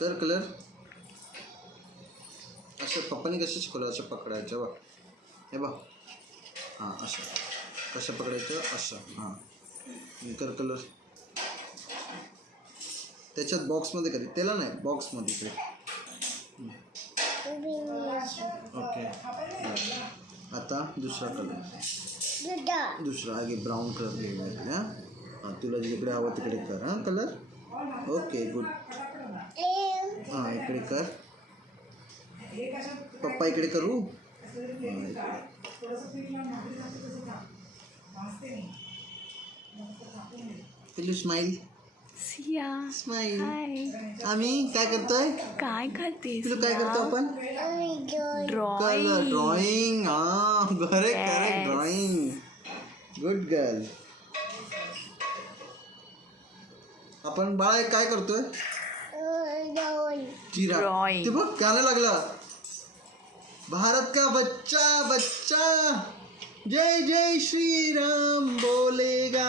कर कलर. असं पप्पानी कसं शिकवलं, असं पकडायचं बघ. हे बघ. हां असं कसं पकडायचं, असं. हां कर कलर. त्याच्यात बॉक्समध्ये कर, त्याला नाही बॉक्समध्ये इकडे. ओके. आता दुसरा कलर. दुसरा आगे ब्राऊन कलर घ्यायचा. हां तुला जिकडे हवं तिकडे कर. हां कलर. Okay good. हां इकडे कर. पप्पा इकडे करू. पिल्लू स्माइल. सिया स्माइल. हाय. आम्ही काय करतोय, काय करतेस? पिल्लू काय करतो आपण, कलर ड्रॉइंग. ड्रॉइंग. हां correct correct, drawing. Good girl. आपण बाळा काय करतोय, चिरा. Drawing. ते बघ गाणं लागला. भारत का बच्चा बच्चा जय जय श्री राम बोलेगा.